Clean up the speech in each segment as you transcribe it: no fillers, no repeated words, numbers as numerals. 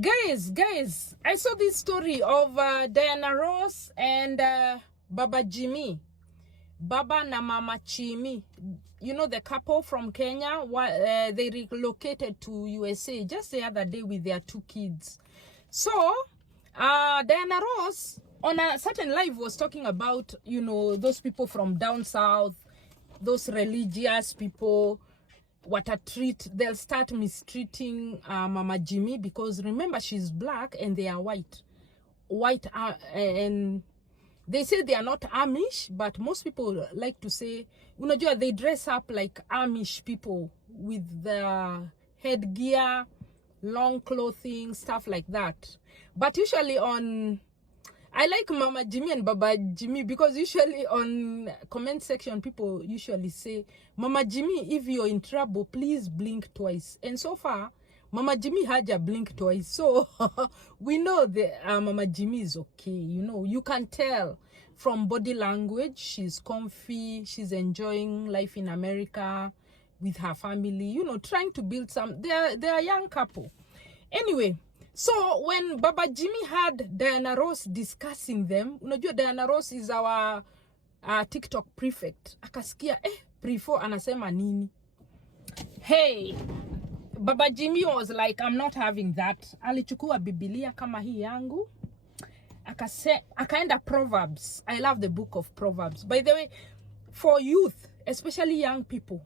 Guys, I saw this story of Diana Ross and Baba Jimmy, Baba na Mama Chimi. You know, the couple from Kenya. They relocated to USA just the other day with their 2 kids. So Diana Ross on a certain live was talking about, you know, those people from down south, those religious people, they'll start mistreating Mama Jimmy, because remember, she's black and they are white, and they say they are not Amish, but most people like to say, unajua, they dress up like Amish people with the headgear, long clothing, stuff like that. But usually I like Mama Jimmy and Baba Jimmy, because usually on comment section, people usually say, Mama Jimmy, if you're in trouble, please blink twice. And so far, Mama Jimmy haja blink twice. So we know that Mama Jimmy is okay. You know, you can tell from body language, she's comfy, she's enjoying life in America with her family, you know, trying to build they're a young couple. Anyway, so when Baba Jimmy had Diana Ross discussing them, unajua Diana Ross is our TikTok prefect. Akasikia, prefo anasema nini? Hey, Baba Jimmy was like, I'm not having that. Alichukua Biblia kama hii yangu. Akaenda Proverbs. I love the book of Proverbs. By the way, for youth, especially young people,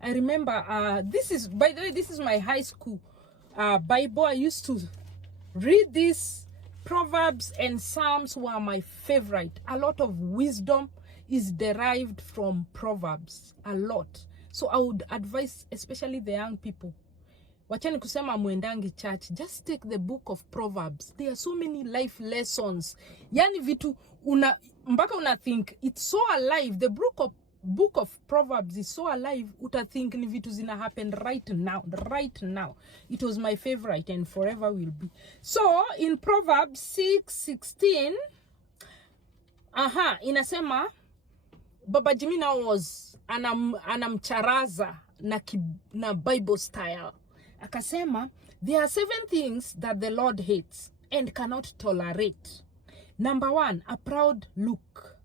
I remember, this is my high school Bible. I used to read this. Proverbs and Psalms were my favorite. A lot of wisdom is derived from Proverbs, a lot. So I would advise, especially the young people, wachani kusema muendangi church, just take the book of Proverbs. There are so many life lessons. Yani vitu mpaka una think it's so alive. The book of Proverbs is so alive, uta think ni vitu zina happen right now. It was my favorite and forever will be. So in Proverbs 6:16, inasema Baba Jimmy now was anamcharaza na Bible style. Akasema, there are 7 things that the Lord hates and cannot tolerate. Number 1, a proud look,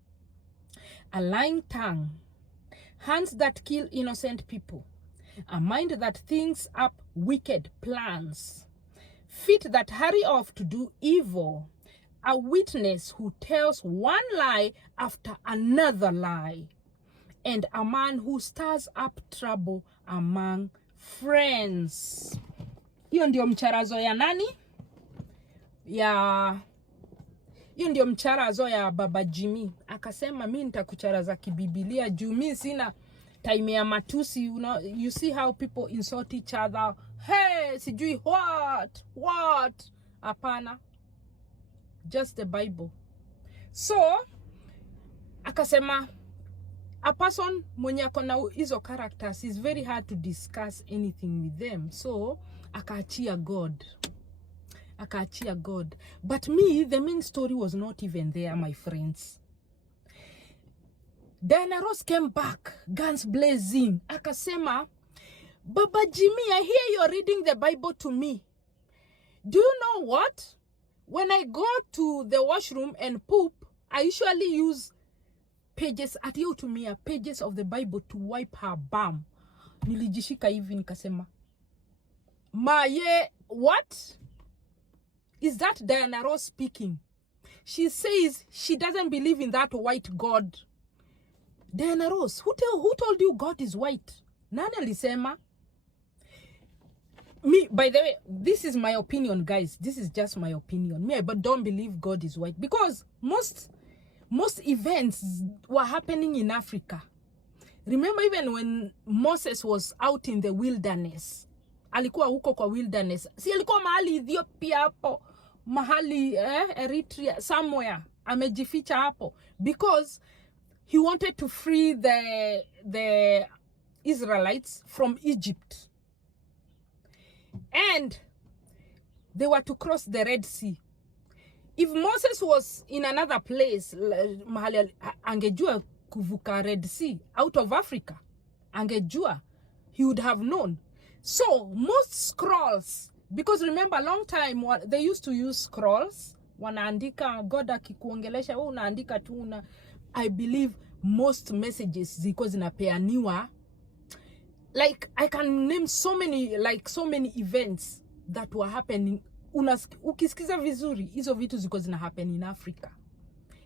a lying tongue, hands that kill innocent people, a mind that thinks up wicked plans, feet that hurry off to do evil, a witness who tells one lie after another lie, and a man who stirs up trouble among friends. Hiyo ndio mcharazo ya nani? Hiyo ndio mcharazo ya Baba Jimmy. Akasema, mimi nitakucharaza kibibilia juu mimi sina time ya matusi. You see how people insult each other. Hey, sijui what? Hapana. Just the Bible. So akasema, a person mwenye akona hizo characters is very hard to discuss anything with them. So akaachia God. But me, the main story was not even there, my friends. Diana Ross came back, guns blazing. Akasema, Baba Jimmy, I hear you're reading the Bible to me. Do you know what? When I go to the washroom and poop, I usually use pages of the Bible to wipe her bum. Nilijishika hivi nikasema, what? Is that Diana Ross speaking? She says she doesn't believe in that white God. Diana Ross, who told you God is white? Nani alisema? Me, by the way, this is my opinion, guys. This is just my opinion. Me, but don't believe God is white, because most events were happening in Africa. Remember, even when Moses was out in the wilderness, alikuwa huko kwa wilderness. Si alikuwa mahali Ethiopia hapo, mahali Eritrea, somewhere amejificha hapo, because he wanted to free the Israelites from Egypt. And they were to cross the Red Sea. If Moses was in another place, mahali angejua kuvuka Red Sea out of Africa, angejua, he would have known. So most scrolls Because remember, long time they used to use scrolls. Wanaandika, God akikuongelesha, unaandika tu. I believe most messages ziko zinapeaniwa. Like, I can name so many events that were happening. Ukisikiza vizuri, hizo vitu ziko zina happen in Africa.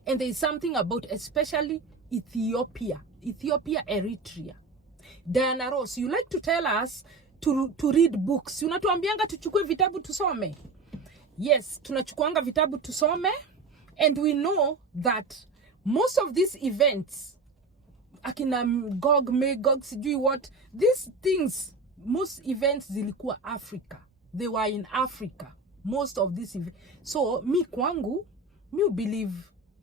And there is something about especially Ethiopia, Eritrea. Diana Ross, you like to tell us to read books. Unatuambianga tuchukue vitabu tusome. Yes, tunachukuanga vitabu tusome. And we know that most of these events, akina Gog, Magog, sijui what, these things, most events zilikuwa Africa. They were in Africa. Most of these events. So, mi kwangu,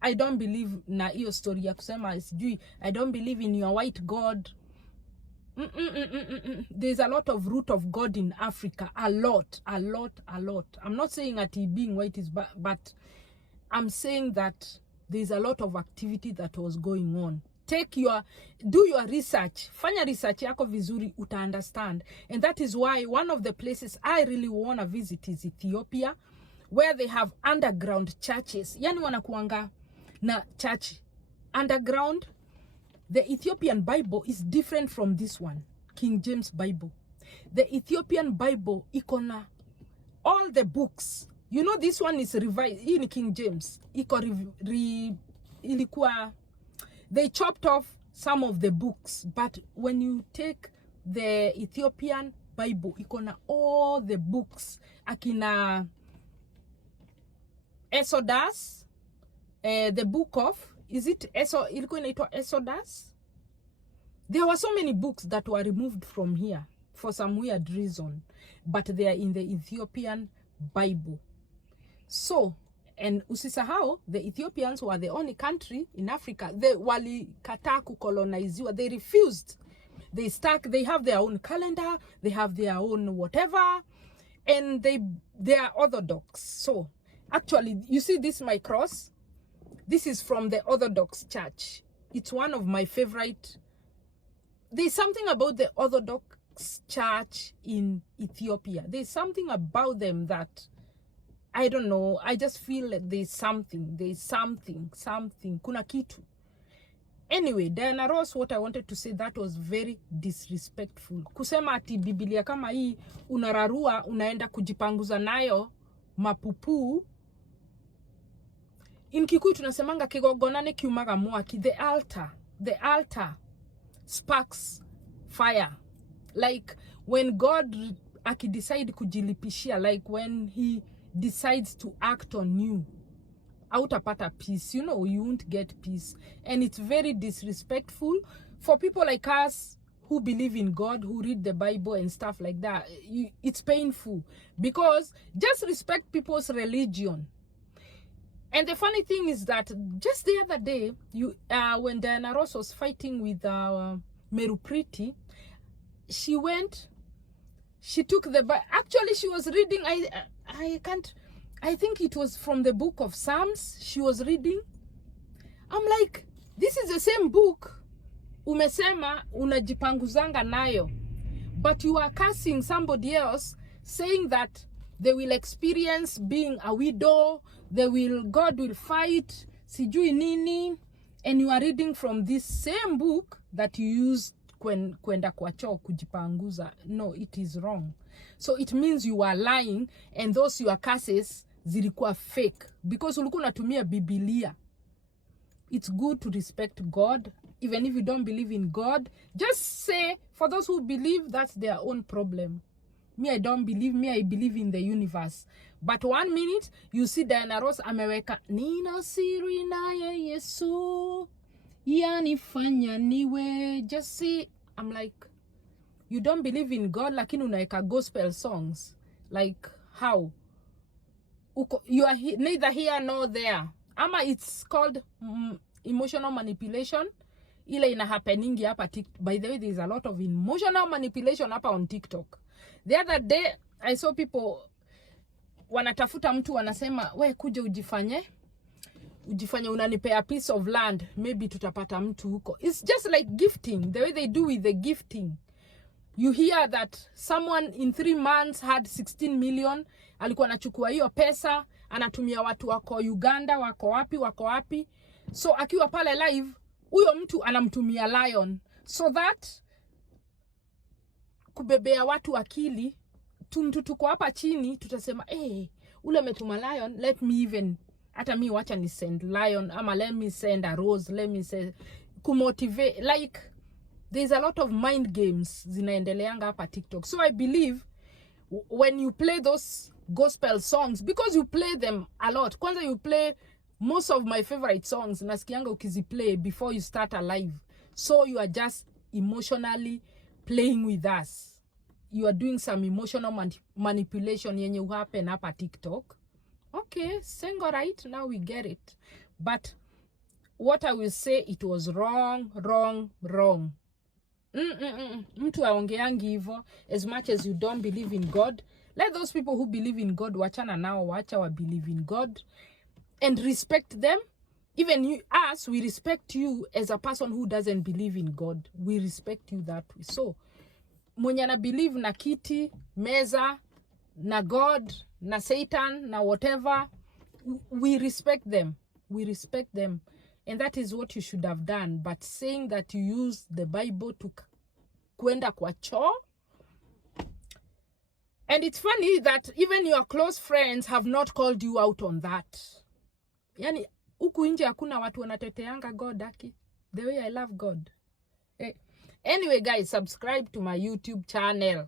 I don't believe na hiyo story ya kusema sijui, I don't believe in your white God. There's a lot of root of God in Africa. A lot. I'm not saying that being white is bad, but I'm saying that there's a lot of activity that was going on. Do your research. Fanya research yako vizuri, uta understand. And that is why one of the places I really want to visit is Ethiopia, where they have underground churches. Yani wanakuanga na church underground. The Ethiopian Bible is different from this one, King James Bible. The Ethiopian Bible ikona all the books. You know, this one is revised in King James. They chopped off some of the books, but when you take the Ethiopian Bible, ikona all the books. Akina Exodus, the book of, is it Exodus? There were so many books that were removed from here for some weird reason, but they are in the Ethiopian Bible. So, and usisahau, the Ethiopians were the only country in Africa. They walikata kukoloniziwa. They refused. They have their own calendar, they have their own whatever, and they are Orthodox. So, actually, you see this my cross? This is from the Orthodox Church. It's one of my favorite. There's something about the Orthodox Church in Ethiopia. There's something about them that, I don't know, I just feel like there's something. Kuna kitu. Anyway, Diana Ross, what I wanted to say, that was very disrespectful. Kusema ati Biblia kama hii, unararua, unaenda kujipanguza nayo, mapupu. In Kikuyu tunasemanga kigogonane kiumaga mwaki. The altar sparks fire. Like when God decide kujilipishia, like when he decides to act on you, hautapata peace. You know, you won't get peace. And it's very disrespectful for people like us who believe in God, who read the Bible and stuff like that. It's painful because just respect people's religion. And the funny thing is that just the other day, when Diana Ross was fighting with Meru Priti, she took actually she was reading, I think it was from the book of Psalms, she was reading. I'm like, this is the same book, umesema unajipanguzanga nayo, but you are cursing somebody else, saying that they will experience being a widow, God will fight, sijui nini, and you are reading from this same book that you used kwenda kwa choo kujipanguza. No, it is wrong. So it means you are lying, and those your curses zilikuwa fake because ulikuwa unatumia Biblia. It's good to respect God, even if you don't believe in God. Just say, for those who believe, that's their own problem. Me, I don't believe. Me, I believe in the universe. But 1 minute, you see Diana Ross ameweka Nina siri naye Yesu yanifanya niwe. Just see, I'm like, you don't believe in God, lakini unaweka gospel songs. Like, how? You are neither here nor there. Ama it's called emotional manipulation. Ile ina happeningi hapa TikTok. By the way, there's a lot of emotional manipulation hapa on TikTok. The other day, I saw people wanatafuta mtu wanasema, we kuja ujifanye unanipea piece of land, maybe tutapata mtu huko. It's just like gifting, the way they do with the gifting. You hear that someone in 3 months had 16 million. Alikuwa anachukua hiyo pesa, anatumia watu wako Uganda, wako wapi. So akiwa pale live, huyo mtu anamtumia lion. So that kubebea watu akili, tuko hapa chini, tutasema, ule metuma lion, let me even, hata mi wacha ni send lion, ama let me send a rose, let me say, kumotivate, like, there's a lot of mind games zinaendeleanga hapa TikTok. So I believe when you play those gospel songs, because you play them a lot, kwanza you play most of my favorite songs, nasikianga ukiziplay before you start a live. So you are just emotionally playing with us. You are doing some emotional manipulation yenye happen hapa TikTok. Okay, saying all right, now we get it. But what I will say, it was wrong. Mtu aongeangi hivyo. As much as you don't believe in God, let those people who believe in God, wachana nao, wacha wa believe in God and respect them. Even us, we respect you as a person who doesn't believe in God. We respect you that way. So mwenye na believe na kiti, meza, na God, na Satan, na whatever, we respect them. We respect them. And that is what you should have done. But saying that you use the Bible to kuenda kwa choo. And it's funny that even your close friends have not called you out on that. Yani, huku nje hakuna watu wanateteanga God haki. The way I love God. Anyway, guys, subscribe to my YouTube channel.